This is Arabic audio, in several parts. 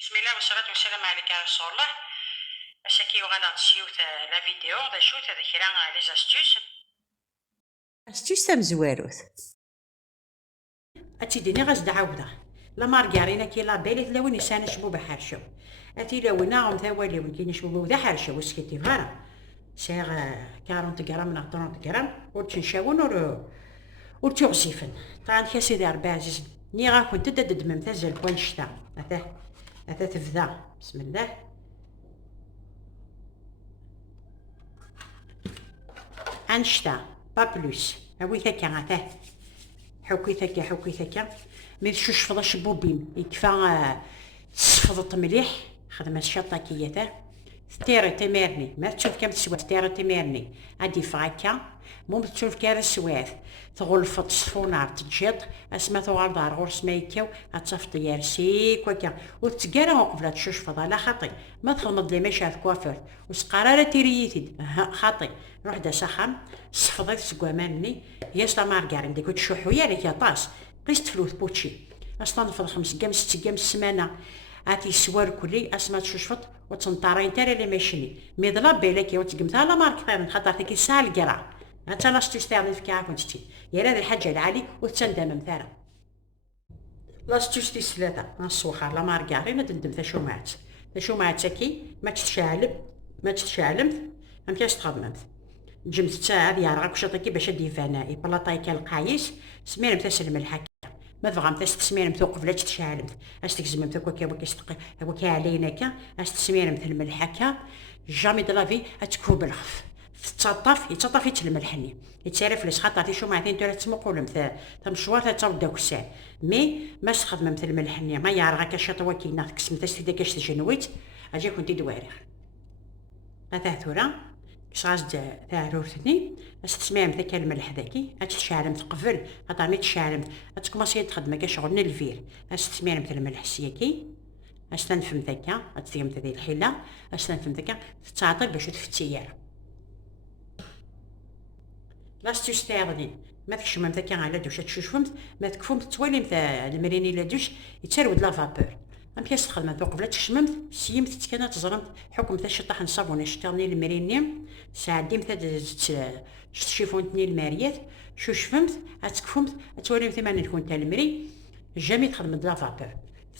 بسم الله والصلاة والسلام عليك يا رسول الله. اشاكي وغانا تشيوت لا فيديو دا شوت هذا كرا لي زاستوس تام زواروت اتيديني غاز دعاوده لا مارغارينا كي لا بيلي تلاوين يسان شبو بحرشو اتي لوينا غم ثوالي وين كي نشبو ذا حرشو وسكتي فارا سيغ 40 غرام نا 30 غرام وتنشاون وتغسيفن طبعا يا سيدي ربي عزيز ني غا كنت تدد ممتاز البوان شتا هذا تفذا بسم الله انشتا با بلوس هاوي ثكا غاته حوكي ثكا مي شوش فضاش بوبيم يكفى صفضت مليح خدمة الشطة كيته ستيري تمرني ما تشوف كم تسوى ستيري تمرني عادي فاكا مو تشوف كذا السواث تغلفط صفونار تجد اسما ثوار دار غورس ميكاو اتصفط يارسيك وكا وتقرا وقفلا تشوش فضا لا خاطي ما تخلمض لي ماشي هاد كوافير وسقرارة تيريتي خاطي روح دا سخم صفضيت سكواماني هي سلا مارغارين ديك تشوحو يا ريك يا طاس قيست فلوس بوتشي اصلا فضل 5 قام 6 قام السمانه عاتي سوار كلي اسما تشوشفط وتنطارين تاري لي ماشيني ميضلا بيلك يا وتقمتها لا مارك فاهم خاطر تيكي ساعه القرا انت لاش تستعمل في كاع كنتي يا هذه الحاجه العالي وتسندم مثلا لاش تشتي ثلاثه نصوخر لا مارغارين تندم ثا معات ساكي ما تتشعلمت ما كاش تخدمت جمت تاع يا راك شطيكي باش دي فنائي بلاطاي كالقايس سمير تسلم الحكي ما فغام تسمير توقف لا تشعلمت اش تكزم تاك وكا علينا كا اش تسمير مثل الملحكه جامي دو لافي اتكوب بالخف يتطاف يتلم الحني يتعرف ليش خاطر شو معثين ترى تسمقولم مشوار تعاود داك الساعه مي ما تخدم مثل الملحني ما يعرف غا شطوا كي ناخك سمتاش تداك اش تجنويت اجي كنت دواريخ هذا ثورة كشاش تاع رورتني باش تسمعم ذاك الملح ذاكي تشعلم تقفل خاطر مي تشعلم تكماسي تخدم كاع شغل الفير تسمعم مثل الملح سياكي تنفم ذاكا تديم هذه الحيله تنفم ذاكا تعطل باش تفتيار لاش تستعرضي ما تكشمم ذاكا على دوش تشوفمت ما تكفوم توالي مثل المريني لا دوش يتسرود لا فابور ام كاس تخدم توقف لا تشممت سيمت كان تزرمت حكم تاع الشطح نصابون اشتغلني المريني ساعدي مثل تشوفونتني الماريات شو شفمت اتكفمت تولي مثل ما نكون تاع المري جامي تخدم لا فابور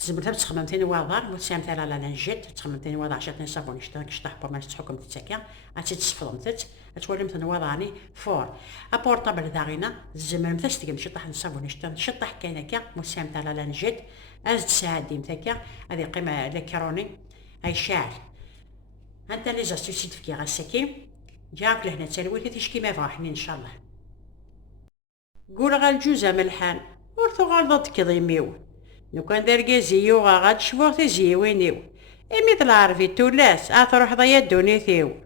تزبرتها تخدم ثاني واضر وتسام تاع لا لانجيت تخدم ثاني واضر عشان صابون اشتغل بما تحكم تتاكا تصفرمت تولي مثل واضراني فور ابورطابل داغينا الزمان مثل تقم شطح نصابون شطح كاين كا مسام تاع لا لانجيت ازد ساعدي متاكا هذه قيمه الكتروني اي شعر انت لي زاستوسي تفكي غاساكي جاك لهنا تسالوي تشكي ما فرحني ان شاء الله قول غا الجوزة ملحان ورثو غالضت كضيميو لو كان داركازيو غا غاد شفوغ تزيوينيو امي طلع عرفي تولاس تروح ضيا دونيثيو